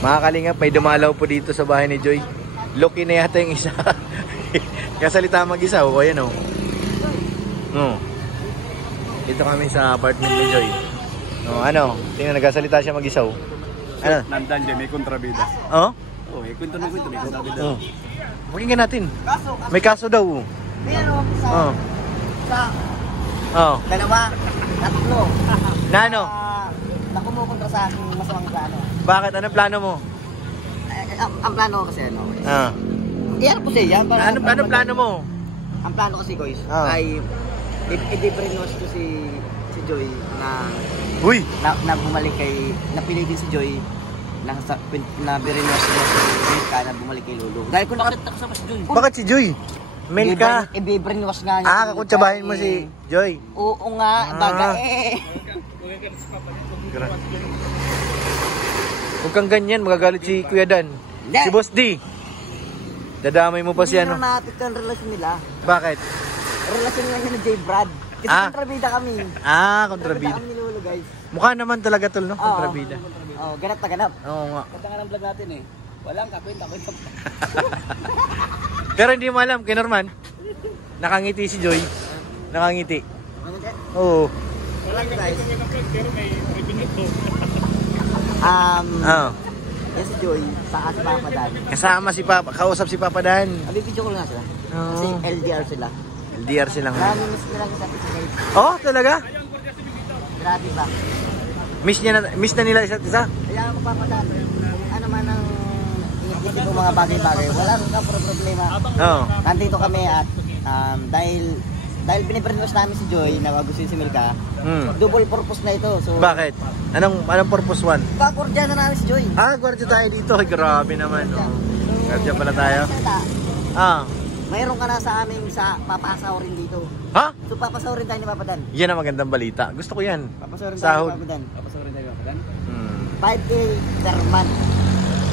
Mga kalingap, may dumalaw po dito sa bahay ni Joy. Lucky na yata yung isa. Kasalita mag-isa, o ayan o. Dito kami sa apartment ni Joy. Ano? Tingnan, nagkasalita siya mag-isa o. Ano? Nandan dyan, may kontrabida. Oh? Oo, may kwento, may kontrabida. Pakinggan natin. May kaso daw. May ano sa dalawa, tatlo. Na ano? Na kumukontra sa aking masamang plano. Bakit? Anong plano mo? Ang plano ko kasi ano. Iyan po siya. Ano plano mo? Ang plano kasi guys ay i-brainwash ko si Joy na bumalik kay napilitin si Joy na brainwash niya si Milka na bumalik kay Lolo. Dahil kung nakasama si Joy. Bakit si Joy? Milka? I-brainwash nga niya. Kakutsabahin mo si Joy. Oo nga, baga Huwag kang ganyan, magagalit si Kuya Dan. Si Boss D. Dadamay mo pa si ano. Hindi na napit ang relasyon nila. Bakit? Relasyon nila ni J. Brad. Kasi kontrabida kami. Kontrabida. Kami ni Lolo, guys. Mukha naman talaga tol, no? Kontrabida. Ganap na ganap. Oo nga. Ganda nga ng vlog natin eh. Walang kakwenta. Pero hindi mo alam, kay Norman. Nakangiti si Joy. Nakangiti. Oo. Guys. Yan si Joy, saka si Papa Dan. Kasama si Papa, kausap si Papa Dan. Video ko lang sila. Kasi LDR sila. LDR sila nga. Nami-miss nila sa guys. Oh, talaga? Grabe ba? Miss na nila isa't isa? Kaya ako Papa Dan, ano man ang iniisip ko mga bagay-bagay, walang problema. Nandito kami at dahil pinibrainwash namin si Joy na gusto si Milka, double purpose na ito. So, bakit? Anong purpose one? Gwardiya na namin si Joy. Gwardiya tayo dito. Ay, grabe naman. Gwardiya pala tayo. Mayroon ka na sa amin sa papasahod rin dito. Ha? So papasahod rin tayo ni Papa Dan. Yan ang magandang balita. Gusto ko yan. Papasahod rin tayo ni Papa Dan. Papasahod rin tayo ni Papa Dan? 5K per month.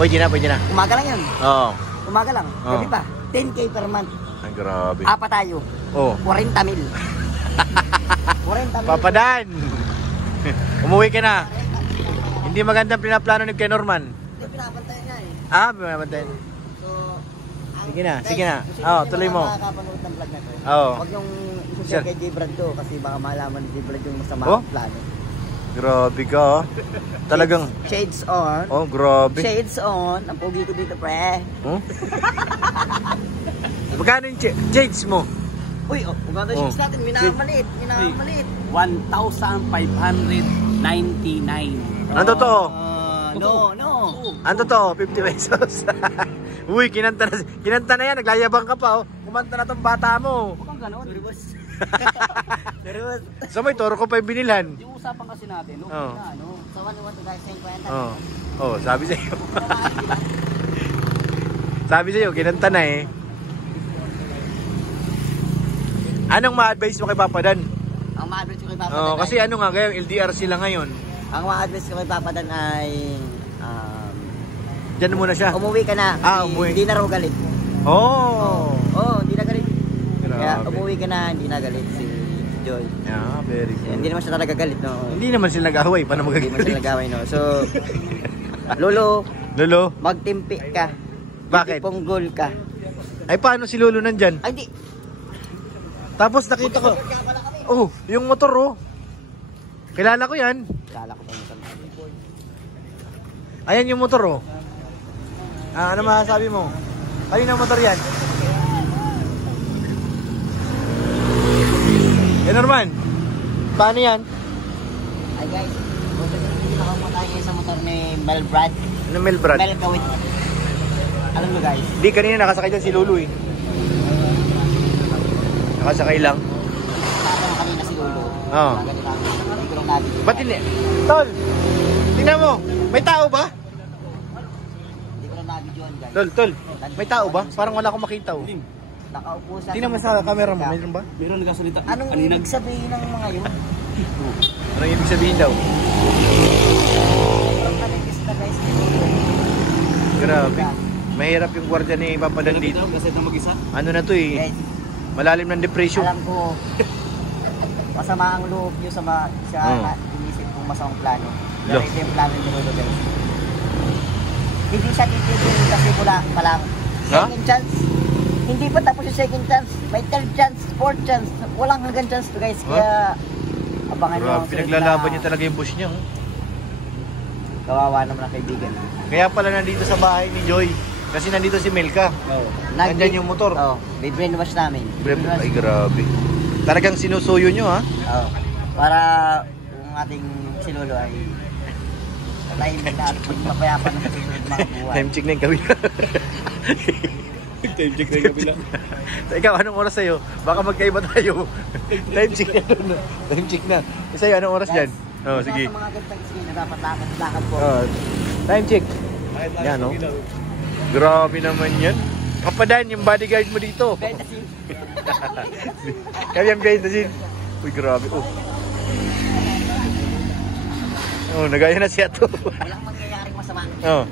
Pwede na. Umaga lang yun. Oo. Umaga lang. Gabi pa. 10K per month. Ay, grabe. Apat tayo. 40 mil. 40 mil. Papa Dan! Umuwi ka na. Hindi magandang pinaplano ni kay Norman. Hindi, pinapantayan niya eh. Pinapantayan. So, sige na. Tuloy mo. Nakakapanood ng vlog na to. Huwag yung isushare kay J. Brad to kasi baka malaman ni J. Brad yung masama plano. Grabe ka. Talagang Shades on. Grabe. Shades on. Ang pogi ko dito, pre. Magkano yung shades mo? Uy, magkano yung shades natin? Minamaliit. 1,599. Ang totoo? No. Ang totoo, 50 pesos. Uy, kinanta na yan. Naglayabang ka pa, Kumanta na tong bata mo. Huwag kang gano'n. So may toro ko pa yung binilhan. Yung usapan kasi natin, So, 1,150. Sabi sa'yo. Sabi sa'yo, kinanta na eh. Anong ma-advise mo kay Papa Dan? Ang ma-advise ko kay Papa Dan kasi ano nga, ngayon, LDR sila ngayon. Ang ma-advise ko kay Papa Dan ay Diyan muna siya. umuwi ka na. Hindi na raw galit. Hindi na galit. Kaya umuwi ka na, hindi na galit si Joy. Very good. Hindi naman siya talaga galit, no? Hindi naman sila nag-away. Paano Hindi naman sila nag-away, no? So, Lolo, magtimpi ka. Bakit? Ponggol ka. Ay, paano si Lolo nandyan? Ay, di. Tapos nakita ko. Yung motor, Kilala ko yan. Kilala ko pa yung motor. Ayan yung motor, ano masasabi mo? Kanina motor yan? Norman, paano yan? Ay guys, hindi na ako tayo sa motor ni Mel Brad. Ano Mel Brad? Mel Kawit. Alam mo guys? Di, kanina nakasakay dyan si Lulu Nakasakay lang. Nakasakay kanina si Lulu. Hindi ko lang nabi. Ba't hindi? Tol, tingnan mo, may tao ba? Hindi ko lang nabi yun guys. Tol, may tao ba? Parang wala akong makita Nakaupo sa... Tingnan mo sa camera mo, mayroon ba? Meron nagkasalita. Anong ibig sabihin ng mga yun? Anong ibig sabihin daw? Grabe. Mahirap yung gwardiya ni Papa Dan dito. Ano na to Guys, malalim ng depression. alam ko, masama ang loob nyo sa inisip kong masamang plano. Pero ito yung plano ni Lolo guys. Hindi siya titigil kasi wala pa lang. Ha? Second chance. Hindi pa tapos yung second chance. May third chance, fourth chance. Walang hanggang chance to guys. Kaya abangan nyo. Grabe, pinaglalaban niya talaga yung boss niya. Oh. Kawawa naman ang kaibigan. Kaya pala nandito sa bahay ni Joy. Kasi nandito si Melka. Oo. Nandyan yung motor. Oo. May brainwash namin. Ay, grabe. Talagang sinusuyo nyo, ha? Oo. Para yung ating sinulo ay tahimik na at mapayapa na sa susunod mga buhay. Time check na yung kabila. Time check na yung kabila. Ikaw, anong oras sa'yo? Baka magkaiba tayo. Time check na doon. Time check na. Sa'yo, anong oras dyan? Oh, sige. Sa mga gantang skin na dapat lakad po. Time check. Yan, no? Grabe naman yan. Kapadan, yung bodyguard mo dito. Bentasin. Kaya yung bentasin. Uy, grabe. Oh. Oh, nagaya na siya to. Walang mangyayaring masama. Oh.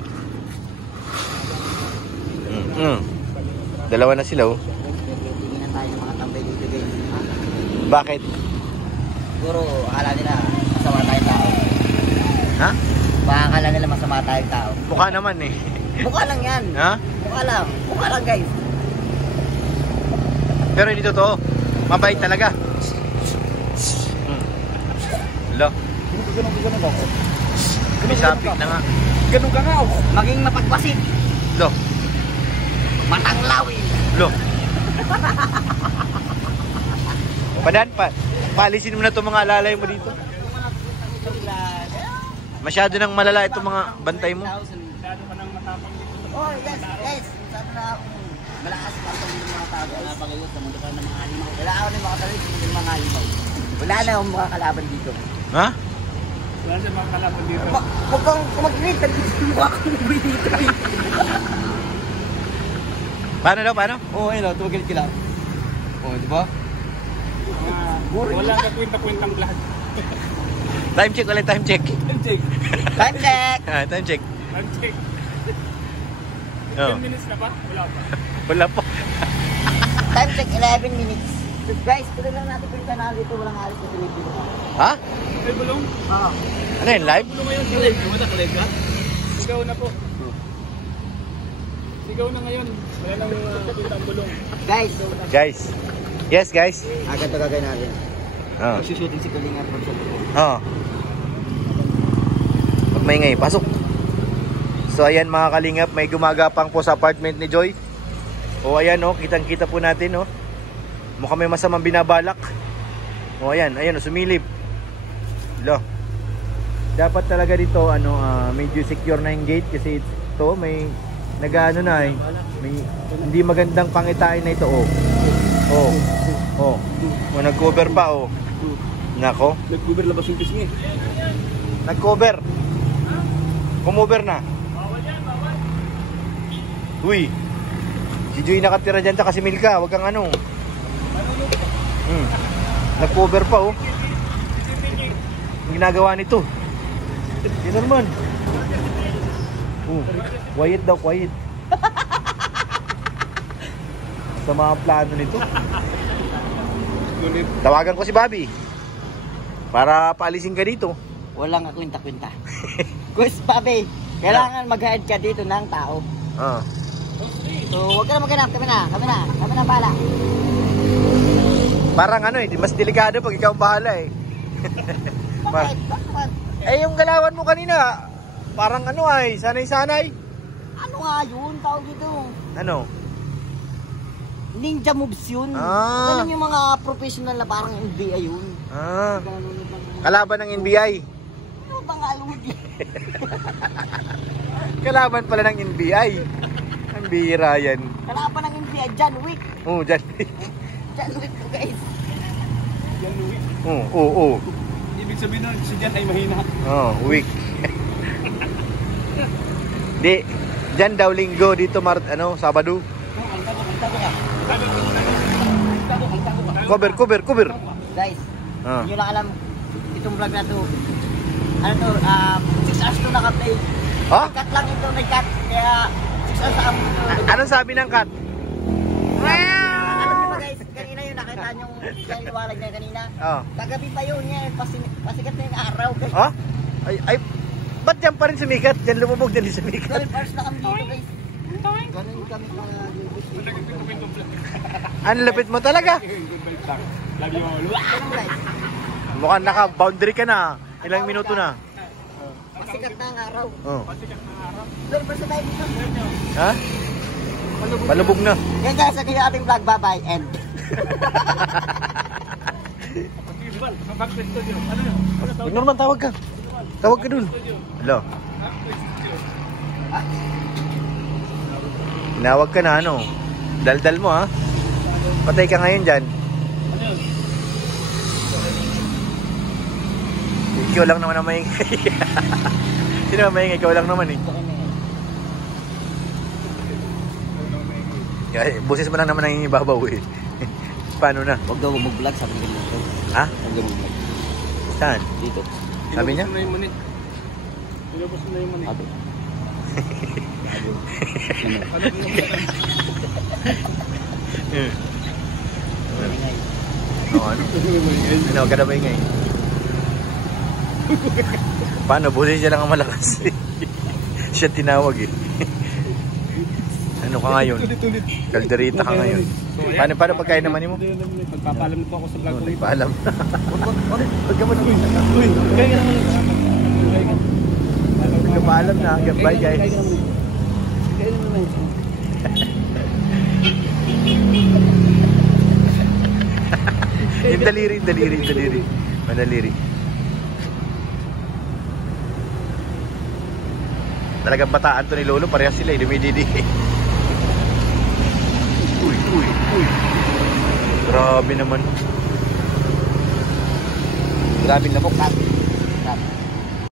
Dalawa na sila, oh. Tingnan tayo ng mga tambay dito guys. Bakit? Siguro akala nila masama tayong tao. Ha? Baka akala nila masama tayong tao. Mukha naman, eh. Mukha lang yan. Ha? Mukha lang. Mukha lang guys. Pero hindi totoo. Mabait talaga. Lo. Ganun ba? Kumisapit na nga. Ganun ka nga. Maging mapagpasit. Lo. Matanglawin. Lo. Padan, paalisin mo na itong mga alalay mo dito. Masyado nang malala itong mga bantay mo. Oh, yes, yes. Sabi na akong malakas pa itong mga tao. Wala pa kayo sa mundo ka ng mga halimaw. Wala ako na yung makasali sa mga halimaw. Wala na akong makakalaban dito. Ha? Wala siya makakalaban dito. Huwag kang kumag-grade. Mukha akong dito. Paano daw? Paano? Oo, ayun o. Tumagil kila. Oo, di ba? Wala ka kwenta-kwentang lahat. Time check ulit, time check. Time check. Time check. Time check. Time check. Oh. 10 minutes na ba? Wala pa. Wala po. Time check, 11 minutes. Guys, tuloy lang natin kwenta na dito. Walang alis na tuloy dito. Ha? Ay, bulong. Oo. Ano yun, live? Bulong ngayon. Live. Live ka? Sigaw na po. Sigaw na ngayon. Wala nang kita ang bulong. Guys, Guys. Yes, guys. agad na gagawin natin. Oh. Magsushooting si Kulingan from sa buko. Oh. Pag maingay, pasok. So ayan mga kalingap, may gumagapang po sa apartment ni Joy. O ayan oh, kitang-kita po natin oh. Mukhang may masamang binabalak. O ayan, ayan oh, sumilip. Lo. Dapat talaga dito ano, medyo secure na yung gate kasi ito may nag-ano na eh. May hindi magandang pangitain na ito oh. Oh. Oh. O nag-cover pa oh. Nako. Nag-cover labas yung pisngi. Nag-cover. Kumover na. Uy. Si Joy nakatira dyan tsaka si Milka. Huwag kang ano. Nag-cover pa oh. Ang ginagawa nito. Yun naman. Quiet daw, quiet. Sa mga plano nito. Tawagan ko si Bobby. Para paalisin ka dito. Walang kakwenta-kwenta. Guys, Pabe, kailangan mag-head ka dito ng tao. So, huwag ka na maghanap. Kami na bahala. Parang ano eh, mas delikado pag ikaw ang bahala eh. Bakit? Eh yung galawan mo kanina, parang ano ay, sanay-sanay. Ano nga yun? Tawag dito. Ano? Ninja moves yun. Ah. Ganun yung mga professional na parang NBA yun. Kalaban ng NBI. Ano ba nga lumod yun? Kalaban pala ng NBI. Ang bihira yan. Kalaban ng NBA, John Wick. Oh, dyan. John Wick to guys. Yan, weak. Oo. Ibig sabihin nun, si Jan ay mahina. Oh, weak. Di, dyan daw linggo, dito Sabado. Cover. Guys, hindi nyo lang alam itong vlog na to. Ano to, 6 hours to naka-play. Ha? Cut lang ito, nag-cut. Kaya 6 hours sa amin to. Anong sabi ng cat? Alam nyo ba guys, kanina yung nakita nyong liwanag niya kanina. Oh. Kagabi pa yun niya, pasikat na yung araw guys. Ha? Ay, Ba't yan pa rin sumikat? Yan lumubog, yan din sumikat. 12 hours na kami dito guys. Ganun kami ka. Ang lapit mo talaga. Lagi mo. Mukhang naka-boundary ka na. Ilang minuto na. Pasikat na ang araw. Oh. Doon pa sa tayo dito. Ha? Palubog na. Yan guys, ito yung ating vlog. Bye-bye and... Huwag naman, tawag ka. Tawag ka dun. Hello. Tinawag ka na ano. Daldal mo ha. Patay ka ngayon dyan. Ikaw lang naman ang maingay. Sino ang maingay? Ikaw lang naman eh. Busis mo lang naman ang ibabaw eh. Paano na? Huwag daw mag-vlog, sabi ko dito. Ha? Huwag daw mag-vlog. Saan? Dito. Sabi niya? Ilabas mo na yung manit. Abo. Ano? Ano ka na ba ingay? Paano? Busis siya lang ang malakas. Siya tinawag eh. Ano ka ngayon? Kalderita ka ngayon. Paano pagkain naman mo? Magpapaalam na po ako sa vlog ko. Paalam na. Huwag ka mo naman. Kaya naman. Huwag ka paalam na. Bye guys. Kaya naman. Yung daliri. Madaliri. Talagang bataan to ni Lolo. Parehas sila. Dumididi. Uy. Grabe naman. Grabe na po.